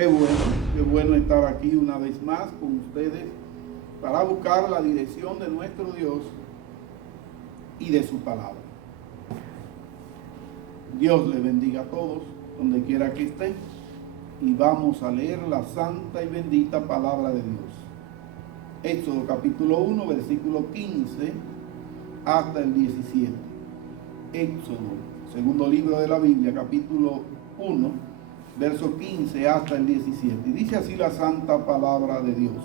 Qué bueno estar aquí una vez más con ustedes para buscar la dirección de nuestro Dios y de su palabra. Dios les bendiga a todos, donde quiera que estén, y vamos a leer la santa y bendita palabra de Dios. Éxodo capítulo 1, versículo 15 hasta el 17. Éxodo, segundo libro de la Biblia, capítulo 1, verso 15 hasta el 17. Y dice así la santa palabra de Dios.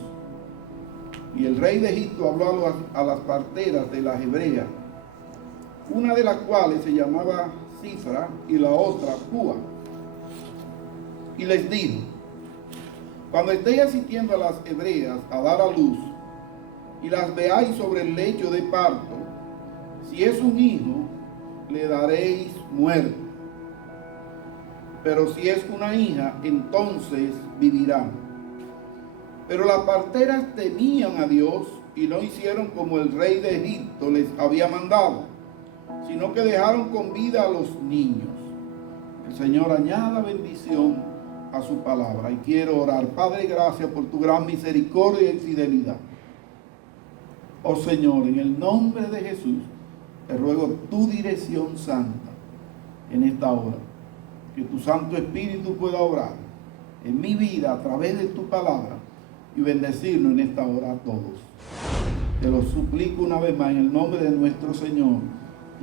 Y el rey de Egipto habló a las parteras de las hebreas, una de las cuales se llamaba Cifra y la otra Púa. Y les dijo: cuando estéis asistiendo a las hebreas a dar a luz, y las veáis sobre el lecho de parto, si es un hijo, le daréis muerte. Pero si es una hija, entonces vivirá. Pero las parteras temían a Dios y no hicieron como el rey de Egipto les había mandado, sino que dejaron con vida a los niños. El Señor añada bendición a su palabra. Y quiero orar. Padre, gracias por tu gran misericordia y fidelidad. Oh Señor, en el nombre de Jesús, te ruego tu dirección santa en esta hora. Que tu Santo Espíritu pueda obrar en mi vida a través de tu palabra y bendecirnos en esta hora a todos. Te lo suplico una vez más en el nombre de nuestro Señor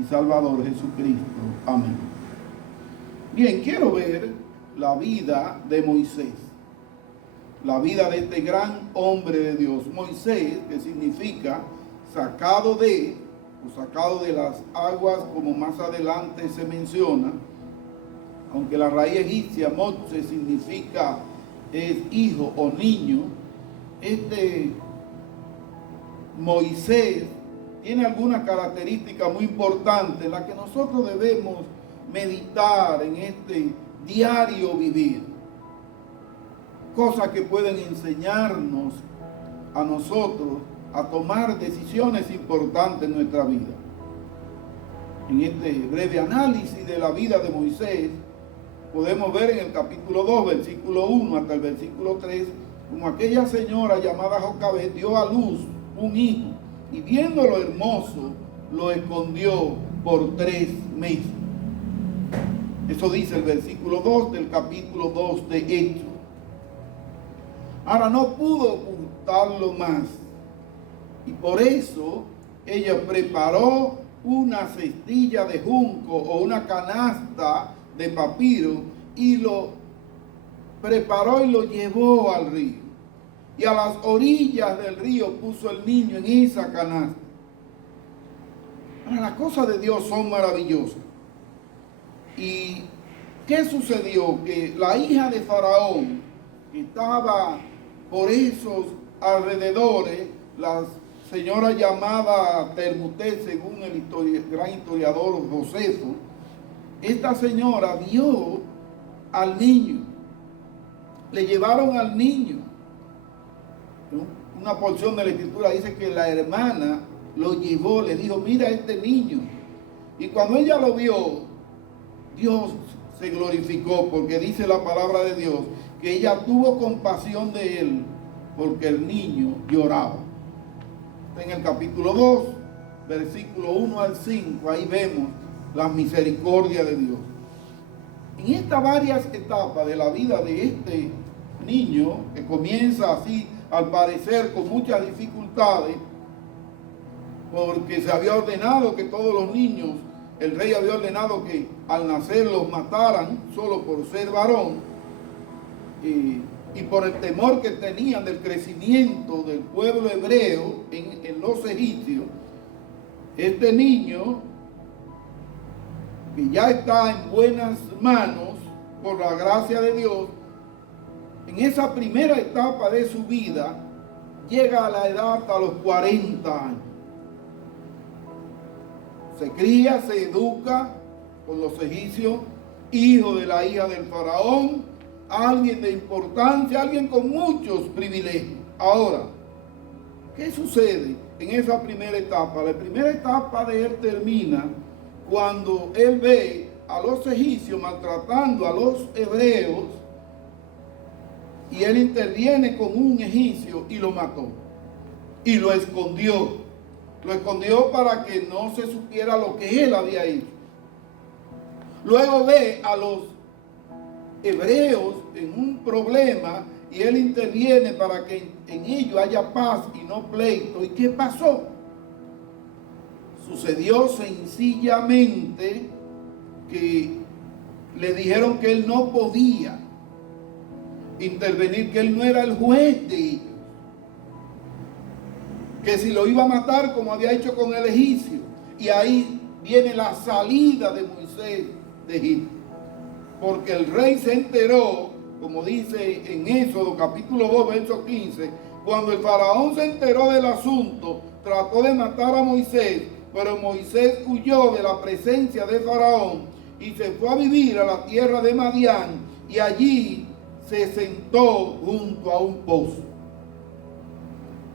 y Salvador Jesucristo. Amén. Bien, quiero ver la vida de Moisés. La vida de este gran hombre de Dios. Moisés, que significa sacado de, o sacado de las aguas, como más adelante se menciona. Aunque la raíz egipcia, Motse, significa es hijo o niño. Este Moisés tiene algunas características muy importantes, las que nosotros debemos meditar en este diario vivir. Cosas que pueden enseñarnos a nosotros a tomar decisiones importantes en nuestra vida. En este breve análisis de la vida de Moisés, podemos ver en el capítulo 2, versículo 1 hasta el versículo 3, como aquella señora llamada Jocabed dio a luz un hijo, y viéndolo hermoso, lo escondió por 3 meses. Eso dice el versículo 2 del capítulo 2 de Hechos. Ahora no pudo ocultarlo más, y por eso ella preparó una cestilla de junco o una canasta de papiro y lo preparó y lo llevó al río. Y a las orillas del río puso el niño en esa canasta. Ahora, las cosas de Dios son maravillosas. ¿Y qué sucedió? Que la hija de Faraón, que estaba por esos alrededores, la señora llamada Termuté, según el gran historiador Josefo, esta señora vio al niño, le llevaron al niño. Una porción de la escritura dice que la hermana lo llevó, le dijo: mira este niño. Y cuando ella lo vio, Dios se glorificó, porque dice la palabra de Dios que ella tuvo compasión de él, porque el niño lloraba. En el capítulo 2, versículo 1 al 5, ahí vemos la misericordia de Dios. En estas varias etapas de la vida de este niño, que comienza así, al parecer con muchas dificultades, porque se había ordenado que todos los niños, el rey había ordenado que al nacer los mataran solo por ser varón, y por el temor que tenían del crecimiento del pueblo hebreo en los egipcios. Este niño, que ya está en buenas manos por la gracia de Dios, en esa primera etapa de su vida llega a la edad hasta los 40 años. Se cría, se educa con los egipcios, hijo de la hija del faraón, alguien de importancia, alguien con muchos privilegios. Ahora, ¿qué sucede en esa primera etapa? La primera etapa de él termina cuando él ve a los egipcios maltratando a los hebreos y él interviene con un egipcio y lo mató. Y lo escondió. Lo escondió para que no se supiera lo que él había hecho. Luego ve a los hebreos en un problema y él interviene para que en ello haya paz y no pleito. ¿Y qué pasó? Sucedió sencillamente que le dijeron que él no podía intervenir, que él no era el juez de ellos, que si lo iba a matar como había hecho con el egipcio. Y ahí viene la salida de Moisés de Egipto, porque el rey se enteró, como dice en Éxodo capítulo 2 verso 15, cuando el faraón se enteró del asunto, trató de matar a Moisés, pero Moisés huyó de la presencia de faraón y se fue a vivir a la tierra de Madián, y allí se sentó junto a un pozo.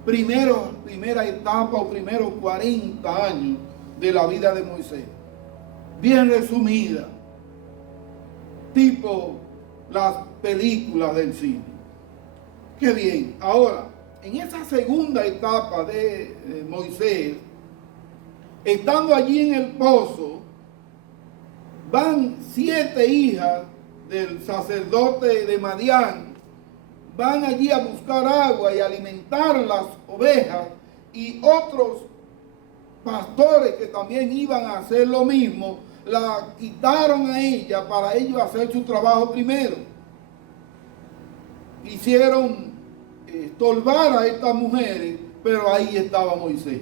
Primera etapa o primeros 40 años de la vida de Moisés. Bien resumida, tipo las películas del cine. Qué bien. Ahora, en esa segunda etapa de Moisés, estando allí en el pozo, van 7 hijas del sacerdote de Madián, van allí a buscar agua y alimentar las ovejas, y otros pastores que también iban a hacer lo mismo, la quitaron a ella para ellos hacer su trabajo primero. Hicieron estorbar a estas mujeres, pero ahí estaba Moisés,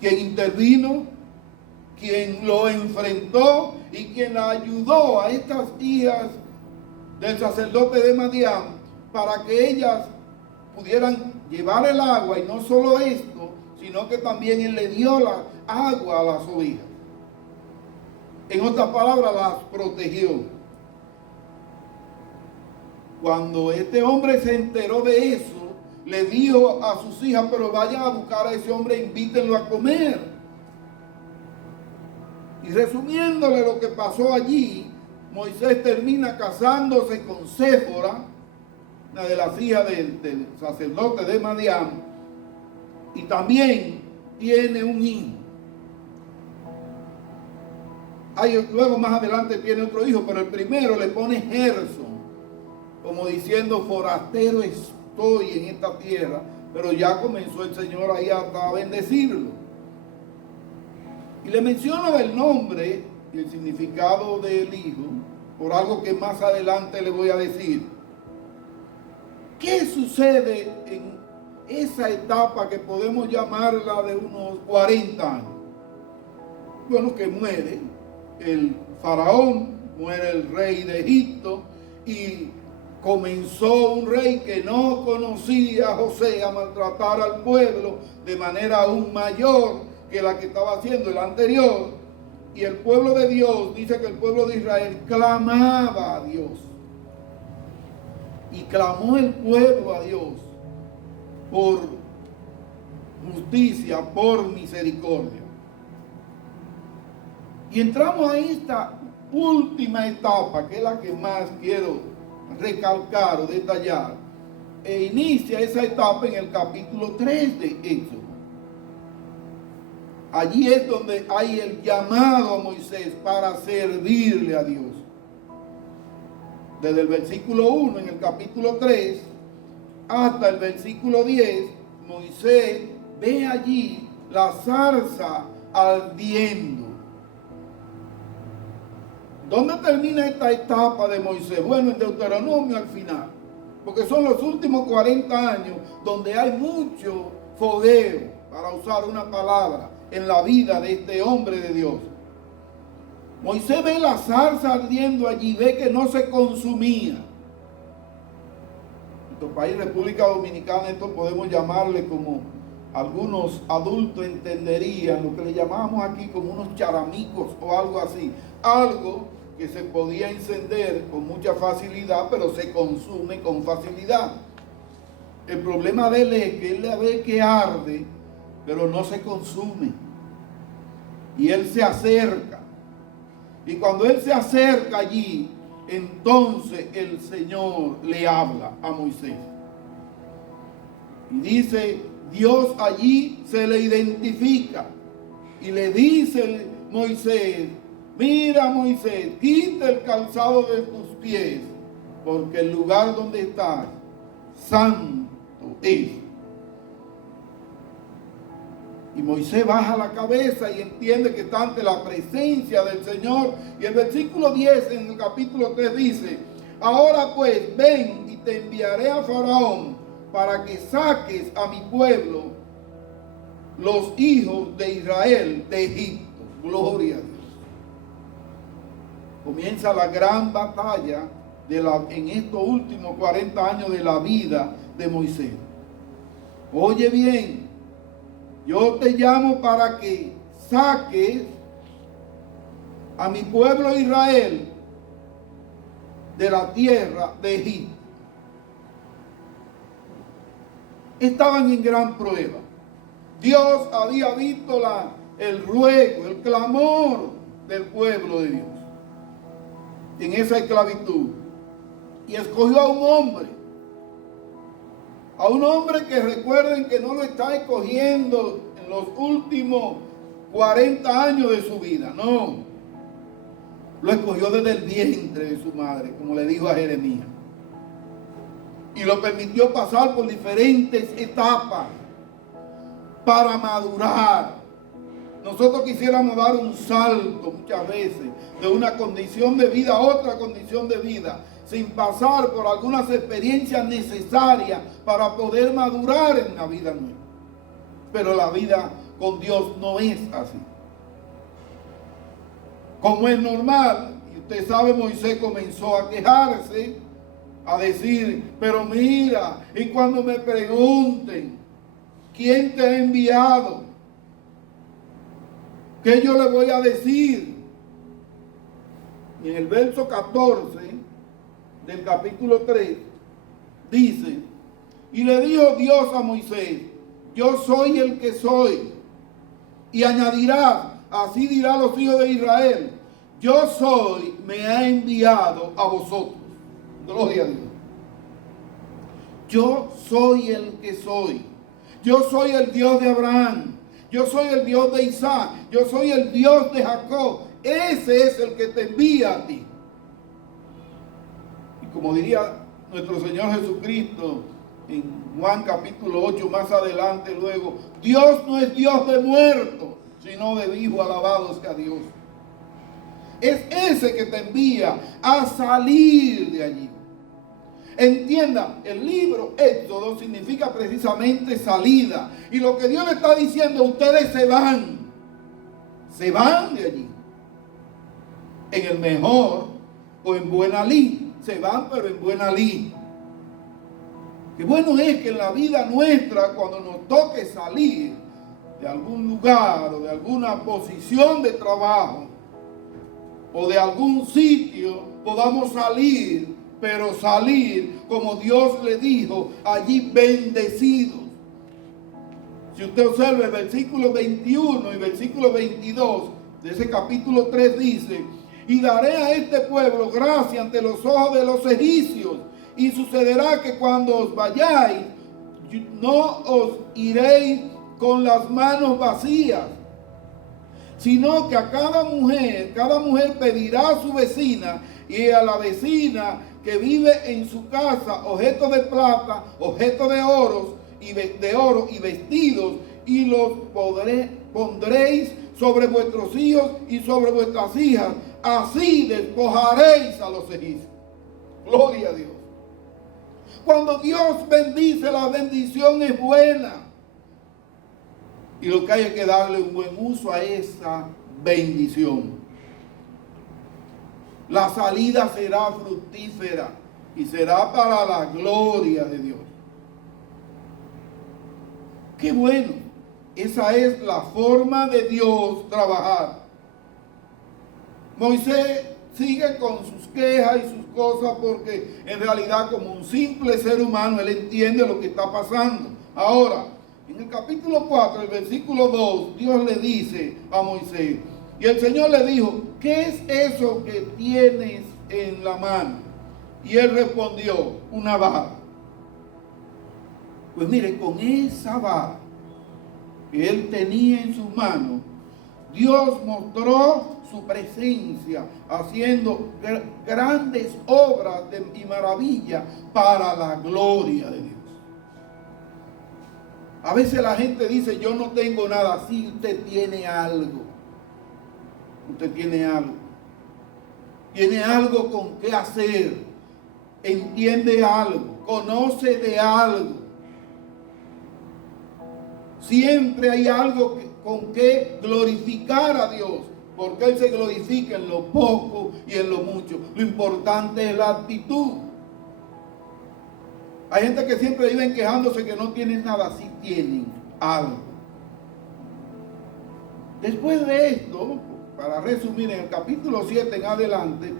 quien intervino, quien lo enfrentó y quien la ayudó a estas hijas del sacerdote de Madián para que ellas pudieran llevar el agua. Y no solo esto, sino que también él le dio la agua a las ovejas. En otras palabras, las protegió. Cuando este hombre se enteró de eso, le dijo a sus hijas: pero vayan a buscar a ese hombre e invítenlo a comer. Y resumiéndole lo que pasó allí, Moisés termina casándose con Séfora, una de las hijas del sacerdote de Madián, y también tiene un hijo. Luego más adelante tiene otro hijo, pero el primero le pone Gerson, como diciendo: forastero estoy en esta tierra, pero ya comenzó el Señor ahí a bendecirlo. Y le menciono el nombre y el significado del hijo por algo que más adelante le voy a decir. ¿Qué sucede en esa etapa que podemos llamarla de unos 40 años? Bueno, que muere el faraón, muere el rey de Egipto, y comenzó un rey que no conocía a José a maltratar al pueblo de manera aún mayor que la que estaba haciendo el anterior. Y el pueblo de Dios, dice que el pueblo de Israel clamaba a Dios. Y clamó el pueblo a Dios por justicia, por misericordia. Y entramos a esta última etapa, que es la que más quiero recalcar o detallar. E inicia esa etapa en el capítulo 3 de Éxodo. Allí es donde hay el llamado a Moisés para servirle a Dios. Desde el versículo 1 en el capítulo 3 hasta el versículo 10, Moisés ve allí la zarza ardiendo. ¿Dónde termina esta etapa de Moisés? Bueno, en Deuteronomio al final, porque son los últimos 40 años donde hay mucho fogueo, para usar una palabra, en la vida de este hombre de Dios. Moisés ve la zarza ardiendo allí, ve que no se consumía. En nuestro país, República Dominicana, esto podemos llamarle, como algunos adultos entenderían, lo que le llamamos aquí como unos charamicos o algo así. Algo que se podía encender con mucha facilidad, pero se consume con facilidad. El problema de él es que él la ve que arde, pero no se consume. Y él se acerca. Y cuando él se acerca allí, entonces el Señor le habla a Moisés. Y dice, Dios allí se le identifica y le dice Moisés, mira Moisés, quita el calzado de tus pies, porque el lugar donde estás, santo es. Y Moisés baja la cabeza y entiende que está ante la presencia del Señor. Y el versículo 10 en el capítulo 3 dice, ahora pues ven y te enviaré a Faraón para que saques a mi pueblo, los hijos de Israel, de Egipto. Gloria a Dios. Comienza la gran batalla en estos últimos 40 años de la vida de Moisés. Oye bien, yo te llamo para que saques a mi pueblo Israel de la tierra de Egipto. Estaban en gran prueba. Dios había visto el ruego, el clamor del pueblo de Dios en esa esclavitud. Y escogió a un hombre que recuerden que no lo está escogiendo en los últimos 40 años de su vida, no. Lo escogió desde el vientre de su madre, como le dijo a Jeremías. Y lo permitió pasar por diferentes etapas para madurar. Nosotros quisiéramos dar un salto muchas veces de una condición de vida a otra condición de vida, sin pasar por algunas experiencias necesarias para poder madurar en la vida nuestra. Pero la vida con Dios no es así. Como es normal, y usted sabe, Moisés comenzó a quejarse, a decir, pero mira, y cuando me pregunten, ¿quién te ha enviado? ¿Qué yo le voy a decir? Y en el verso 14 del capítulo 3 dice, y le dijo Dios a Moisés, yo soy el que soy. Y añadirá, así dirá los hijos de Israel, yo soy, me ha enviado a vosotros. Gloria a Dios. Yo soy el que soy. Yo soy el Dios de Abraham. Yo soy el Dios de Isaac. Yo soy el Dios de Jacob. Ese es el que te envía a ti. Y como diría nuestro Señor Jesucristo en Juan capítulo 8 más adelante luego, Dios no es Dios de muertos, sino de vivos. Alabado sea Dios. Es ese que te envía a salir de allí. Entienda, el libro Éxodo significa precisamente salida. Y lo que Dios le está diciendo, ustedes se van de allí. En el mejor o en buena lid. Se van, pero en buena lid. Qué bueno es que en la vida nuestra, cuando nos toque salir de algún lugar o de alguna posición de trabajo o de algún sitio, podamos salir, pero salir como Dios le dijo, allí bendecidos. Si usted observa el versículo 21 y versículo 22 de ese capítulo 3 dice, y daré a este pueblo gracia ante los ojos de los egipcios, y sucederá que cuando os vayáis, no os iréis con las manos vacías, sino que a cada mujer pedirá a su vecina y a la vecina que vive en su casa objetos de plata, objetos de oro y vestidos, y los pondréis sobre vuestros hijos y sobre vuestras hijas, así despojaréis a los egipcios. Gloria a Dios. Cuando Dios bendice, la bendición es buena. Y lo que hay es que darle un buen uso a esa bendición. La salida será fructífera y será para la gloria de Dios. Qué bueno. Esa es la forma de Dios trabajar. Moisés sigue con sus quejas y sus cosas porque en realidad como un simple ser humano él entiende lo que está pasando. Ahora, en el capítulo 4, el versículo 2, Dios le dice a Moisés, y el Señor le dijo, ¿qué es eso que tienes en la mano? Y él respondió, una vara. Pues mire, con esa vara que él tenía en sus manos, Dios mostró su presencia, haciendo grandes obras y maravillas para la gloria de Dios. A veces la gente dice, yo no tengo nada. Sí, usted tiene algo. Usted tiene algo. Tiene algo con qué hacer. Entiende algo. Conoce de algo. Siempre hay algo con que glorificar a Dios. Porque Él se glorifica en lo poco y en lo mucho. Lo importante es la actitud. Hay gente que siempre viven quejándose que no tienen nada. Sí tienen algo. Después de esto, para resumir, en el capítulo 7 en adelante,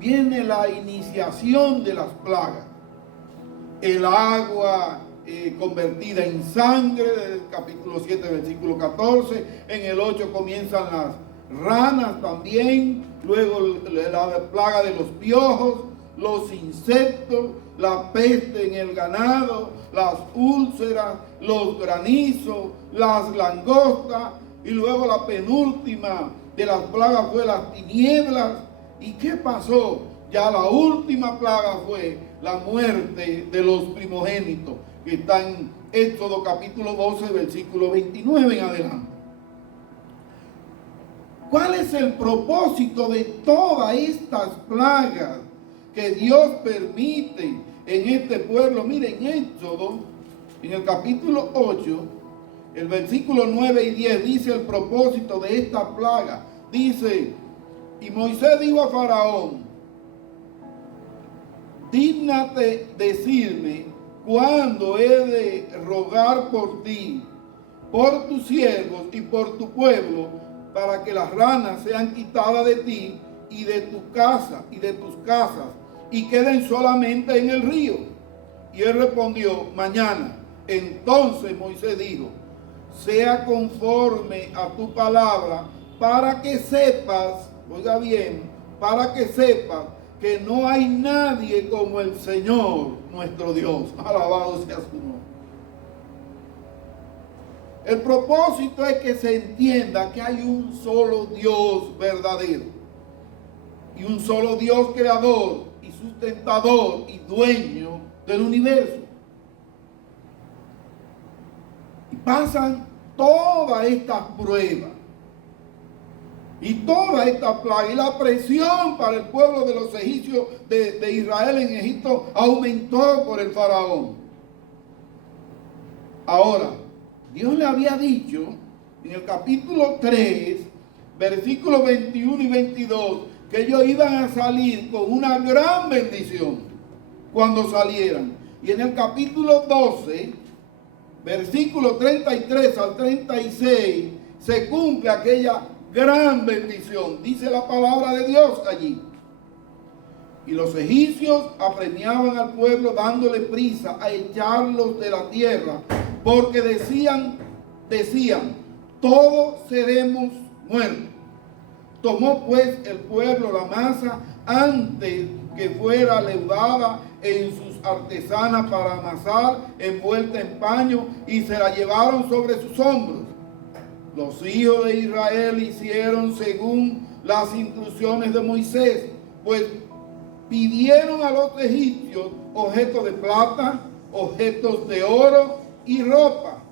viene la iniciación de las plagas. El agua convertida en sangre, del capítulo 7, versículo 14. En el 8 comienzan las ranas también. Luego la plaga de los piojos, los insectos, la peste en el ganado, las úlceras, los granizos, las langostas, y luego la penúltima de las plagas fue las tinieblas. ¿Y qué pasó? Ya la última plaga fue la muerte de los primogénitos, que está en Éxodo capítulo 12, versículo 29 en adelante. ¿Cuál es el propósito de todas estas plagas que Dios permite en este pueblo? Miren, Éxodo, en el capítulo 8, el versículo 9 y 10, dice el propósito de esta plaga. Dice, y Moisés dijo a Faraón, dígnate decirme cuándo he de rogar por ti, por tus siervos y por tu pueblo, para que las ranas sean quitadas de ti y de tu casa y de tus casas, y queden solamente en el río. Y él respondió, mañana. Entonces Moisés dijo, sea conforme a tu palabra, para que sepas, oiga bien, para que sepas que no hay nadie como el Señor nuestro Dios. Alabado sea su nombre. El propósito es que se entienda que hay un solo Dios verdadero y un solo Dios creador y sustentador y dueño del universo. Y pasan todas estas pruebas y toda esta plaga, y la presión para el pueblo de los egipcios de Israel en Egipto aumentó por el faraón. Ahora, Dios le había dicho en el capítulo 3, versículos 21 y 22, que ellos iban a salir con una gran bendición cuando salieran. Y en el capítulo 12, versículos 33 al 36, se cumple aquella gran bendición. Dice la palabra de Dios allí. Y los egipcios apremiaban al pueblo dándole prisa a echarlos de la tierra, porque decían, todos seremos muertos. Tomó pues el pueblo la masa antes que fuera leudada en sus artesanas para amasar, envuelta en paño, y se la llevaron sobre sus hombros. Los hijos de Israel hicieron según las instrucciones de Moisés, pues pidieron a los egipcios objetos de plata, objetos de oro y ropa.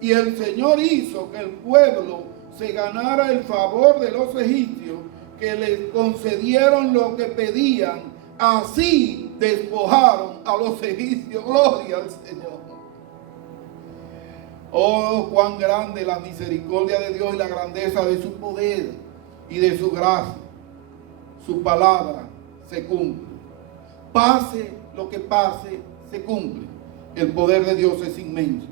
Y el Señor hizo que el pueblo se ganara el favor de los egipcios, que les concedieron lo que pedían. Así despojaron a los egipcios. Gloria al Señor. Oh, cuán grande la misericordia de Dios y la grandeza de su poder y de su gracia. Su palabra se cumple. Pase lo que pase, se cumple. El poder de Dios es inmenso.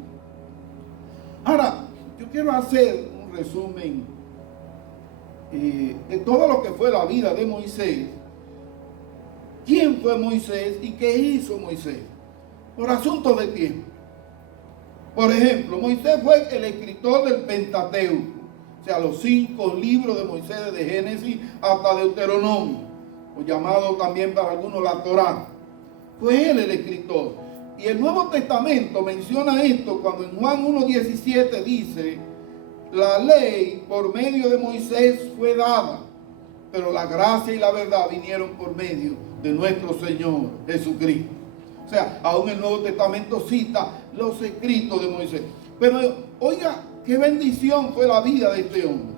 Ahora, yo quiero hacer un resumen de todo lo que fue la vida de Moisés. ¿Quién fue Moisés y qué hizo Moisés? Por asuntos de tiempo. Por ejemplo, Moisés fue el escritor del Pentateuco, o sea, los 5 libros de Moisés, de Génesis hasta Deuteronomio. o llamado también para algunos la Torá. Fue él el escritor. Y el Nuevo Testamento menciona esto cuando en Juan 1:17 dice: la ley por medio de Moisés fue dada, pero la gracia y la verdad vinieron por medio de nuestro Señor Jesucristo. O sea, aún el Nuevo Testamento cita los escritos de Moisés. Pero oiga, qué bendición fue la vida de este hombre.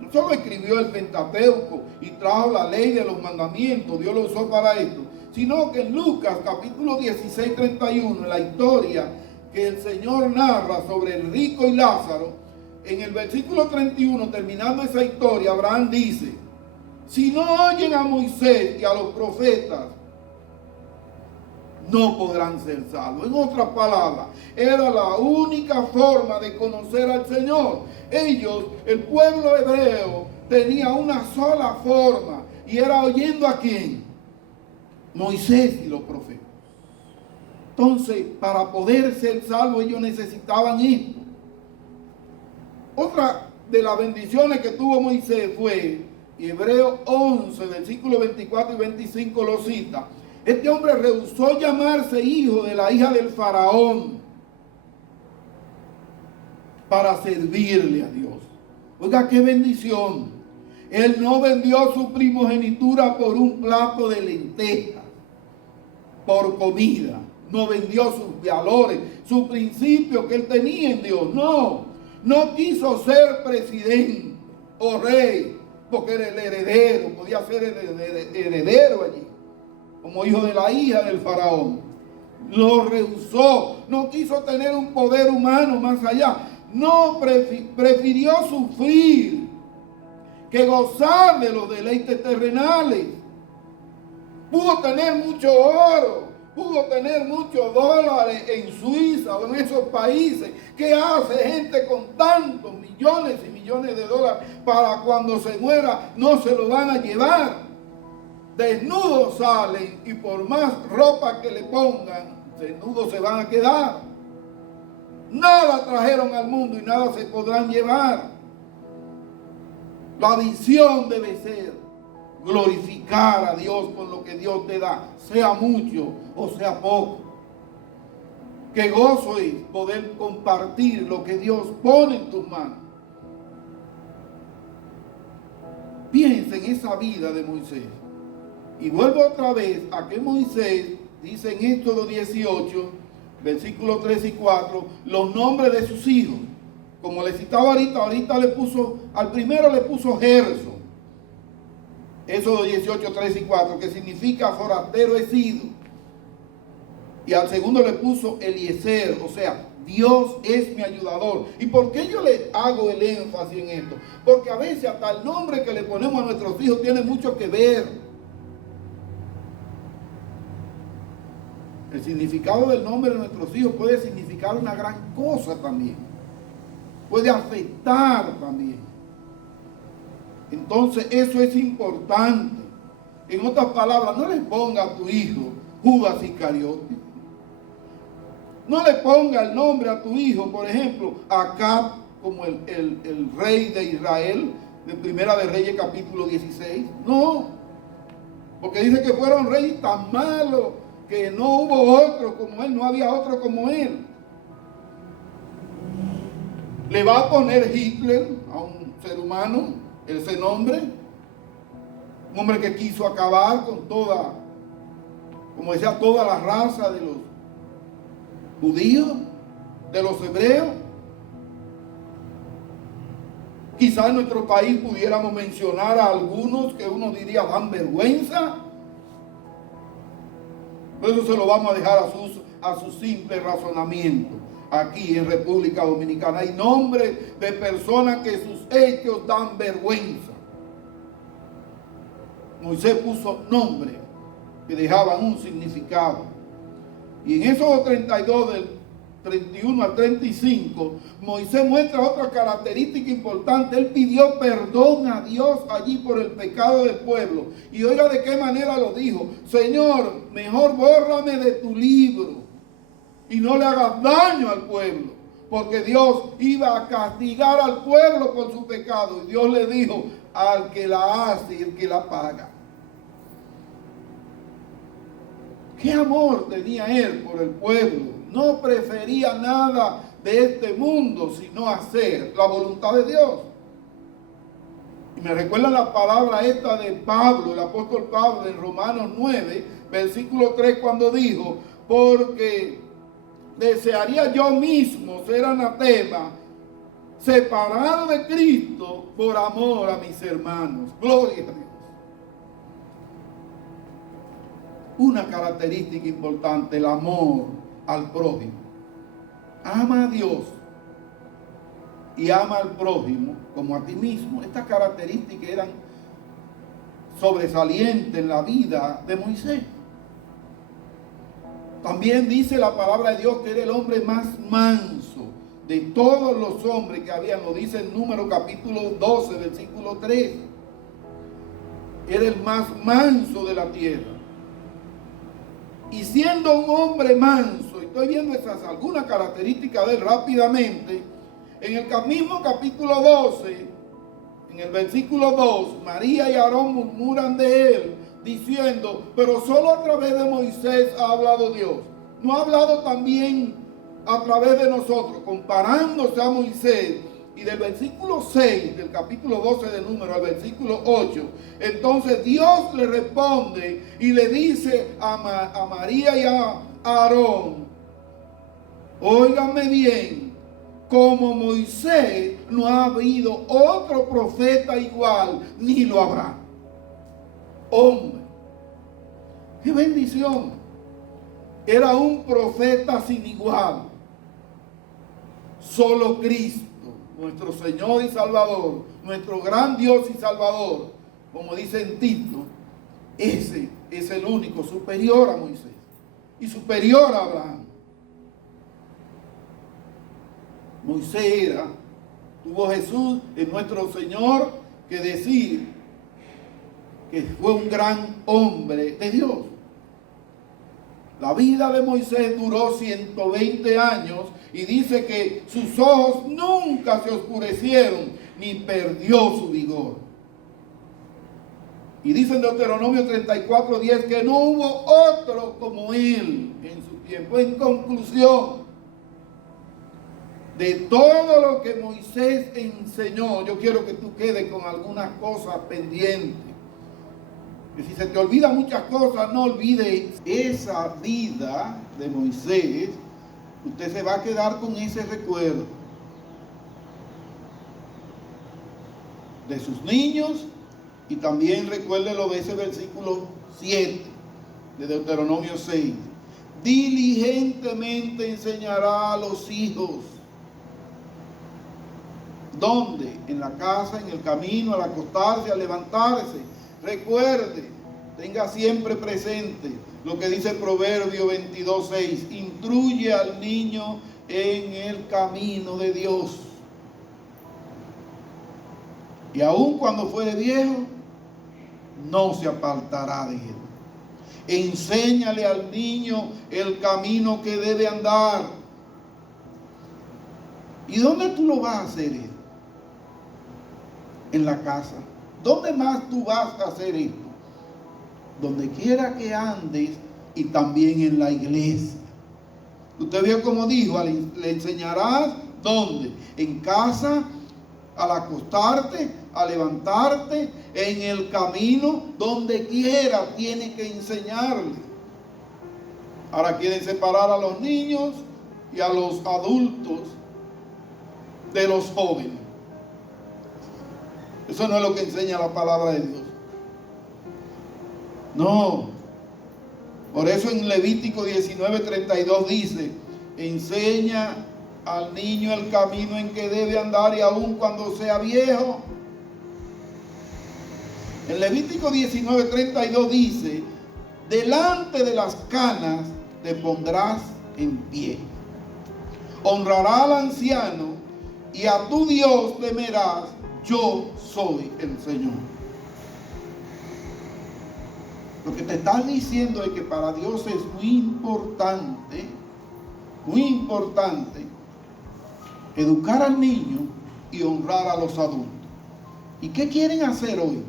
No solo escribió el Pentateuco y trajo la ley de los mandamientos, Dios lo usó para esto, sino que en Lucas capítulo 16:31, en la historia que el Señor narra sobre el rico y Lázaro, en el versículo 31, terminando esa historia, Abraham dice: si no oyen a Moisés y a los profetas, no podrán ser salvos. En otras palabras, era la única forma de conocer al Señor. Ellos, el pueblo hebreo, tenía una sola forma, y era oyendo ¿a quién? Moisés y los profetas. Entonces, para poder ser salvos, ellos necesitaban esto. Otra de las bendiciones que tuvo Moisés fue, y Hebreos 11, versículos 24 y 25 lo cita: este hombre rehusó llamarse hijo de la hija del faraón para servirle a Dios. Oiga, qué bendición. Él no vendió su primogenitura por un plato de lentejas, por comida. No vendió sus valores, su principio que él tenía en Dios. No quiso ser presidente o rey, porque era el heredero, podía ser el heredero allí, como hijo de la hija del faraón. Lo rehusó, no quiso tener un poder humano más allá. No, prefirió sufrir que gozar de los deleites terrenales. Pudo tener mucho oro, pudo tener muchos dólares en Suiza o en esos países. ¿Qué hace gente con tantos millones y millones de dólares para cuando se muera no se lo van a llevar? Desnudos salen, y por más ropa que le pongan, desnudos se van a quedar. Nada trajeron al mundo y nada se podrán llevar. La visión debe ser glorificar a Dios con lo que Dios te da, sea mucho o sea poco. Qué gozo es poder compartir lo que Dios pone en tus manos. Piensa en esa vida de Moisés. Y vuelvo otra vez a que Moisés dice en Éxodo 18, versículos 3 y 4, los nombres de sus hijos. Como le citaba ahorita le puso, al primero le puso Gerson. Éxodo 18, 3 y 4, que significa forastero he sido. Y al segundo le puso Eliezer, o sea, Dios es mi ayudador. ¿Y por qué yo le hago el énfasis en esto? Porque a veces hasta el nombre que le ponemos a nuestros hijos tiene mucho que ver. El significado del nombre de nuestros hijos puede significar una gran cosa también. Puede afectar también. Entonces eso es importante. En otras palabras, no le ponga a tu hijo Judas Iscariote. No le ponga el nombre a tu hijo, por ejemplo, Acab, como el rey de Israel, de Primera de Reyes capítulo 16. No, porque dice que fueron reyes tan malos que no hubo otro como él, no había otro como él. Le va a poner Hitler a un ser humano ese nombre, un hombre que quiso acabar con toda, como decía, toda la raza de los judíos, de los hebreos. Quizás en nuestro país pudiéramos mencionar a algunos que uno diría dan vergüenza. Por eso se lo vamos a dejar a su simple razonamiento. Aquí en República Dominicana hay nombres de personas que sus hechos dan vergüenza. Moisés puso nombres que dejaban un significado. Y en esos 32, del 31 al 35, Moisés muestra otra característica importante. Él pidió perdón a Dios allí por el pecado del pueblo. Y oiga de qué manera lo dijo: Señor, mejor bórrame de tu libro y no le hagas daño al pueblo, porque Dios iba a castigar al pueblo por su pecado. Y Dios le dijo: al que la hace y el que la paga. ¿Qué amor tenía él por el pueblo? No prefería nada de este mundo, sino hacer la voluntad de Dios. Y me recuerda la palabra esta de Pablo, el apóstol Pablo, en Romanos 9, versículo 3, cuando dijo: porque desearía yo mismo ser anatema, separado de Cristo por amor a mis hermanos. Gloria a Dios. Una característica importante, el amor al prójimo. Ama a Dios y ama al prójimo como a ti mismo. Estas características eran sobresalientes en la vida de Moisés. También dice la palabra de Dios que era el hombre más manso de todos los hombres que habían. Lo dice en Número capítulo 12, versículo 3. Era el más manso de la tierra. Y siendo un hombre manso, estoy viendo algunas características de él rápidamente. En el mismo capítulo 12, en el versículo 2, María y Aarón murmuran de él, diciendo: pero solo a través de Moisés ha hablado Dios. ¿No ha hablado también a través de nosotros? Comparándose a Moisés. Y del versículo 6 del capítulo 12 de Número al versículo 8, entonces Dios le responde y le dice a María y a Aarón: óiganme bien, como Moisés no ha habido otro profeta igual, ni lo habrá. Hombre, qué bendición. Era un profeta sin igual. Solo Cristo, nuestro Señor y Salvador, nuestro gran Dios y Salvador, como dice en Tito, ese es el único superior a Moisés y superior a Abraham. Moisés tuvo Jesús en nuestro Señor que decir que fue un gran hombre de Dios. La vida de Moisés duró 120 años y dice que sus ojos nunca se oscurecieron ni perdió su vigor. Y dice en Deuteronomio 34:10 que no hubo otro como él en su tiempo. En conclusión, de todo lo que Moisés enseñó, yo quiero que tú quedes con algunas cosas pendientes. Que si se te olvidan muchas cosas, no olvides esa vida de Moisés. Usted se va a quedar con ese recuerdo de sus niños. Y también recuerde lo de ese versículo 7 de Deuteronomio 6. Diligentemente enseñará a los hijos. ¿Dónde? En la casa, en el camino, al acostarse, al levantarse. Recuerde, tenga siempre presente lo que dice Proverbio 22:6. Instruye al niño en el camino de Dios. Y aun cuando fuere viejo, no se apartará de él. Enséñale al niño el camino que debe andar. ¿Y dónde tú lo vas a hacer esto? En la casa. ¿Dónde más tú vas a hacer esto? Donde quiera que andes y también en la iglesia. Usted vio como dijo, le enseñarás ¿dónde? En casa, al acostarte, al levantarte, en el camino, donde quiera tiene que enseñarle. Ahora quieren separar a los niños y a los adultos de los jóvenes. Eso no es lo que enseña la palabra de Dios. No. Por eso en Levítico 19:32 dice: enseña al niño el camino en que debe andar, y aun cuando sea viejo. En Levítico 19:32 dice: delante de las canas te pondrás en pie. Honrará al anciano y a tu Dios temerás. Yo soy el Señor. Lo que te están diciendo es que para Dios es muy importante educar al niño y honrar a los adultos. ¿Y qué quieren hacer hoy?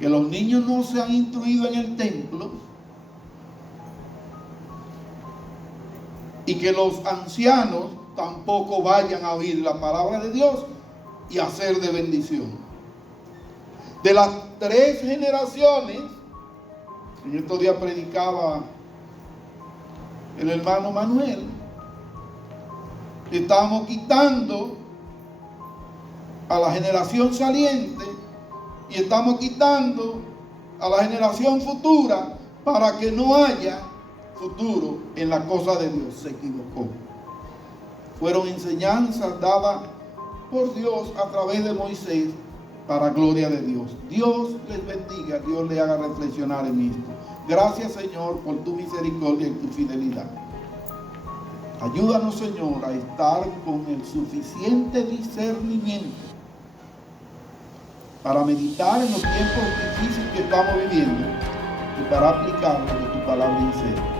Que los niños no sean instruidos en el templo, y que los ancianos tampoco vayan a oír la palabra de Dios y a ser de bendición. De las 3 generaciones, en estos días predicaba el hermano Manuel, estamos quitando a la generación saliente y estamos quitando a la generación futura para que no haya futuro en la cosa de Dios. Se equivocó. Fueron enseñanzas dadas por Dios a través de Moisés para gloria de Dios. Dios les bendiga, Dios les haga reflexionar en esto. Gracias, Señor, por tu misericordia y tu fidelidad. Ayúdanos, Señor, a estar con el suficiente discernimiento para meditar en los tiempos difíciles que estamos viviendo y para aplicar lo que tu palabra enseña.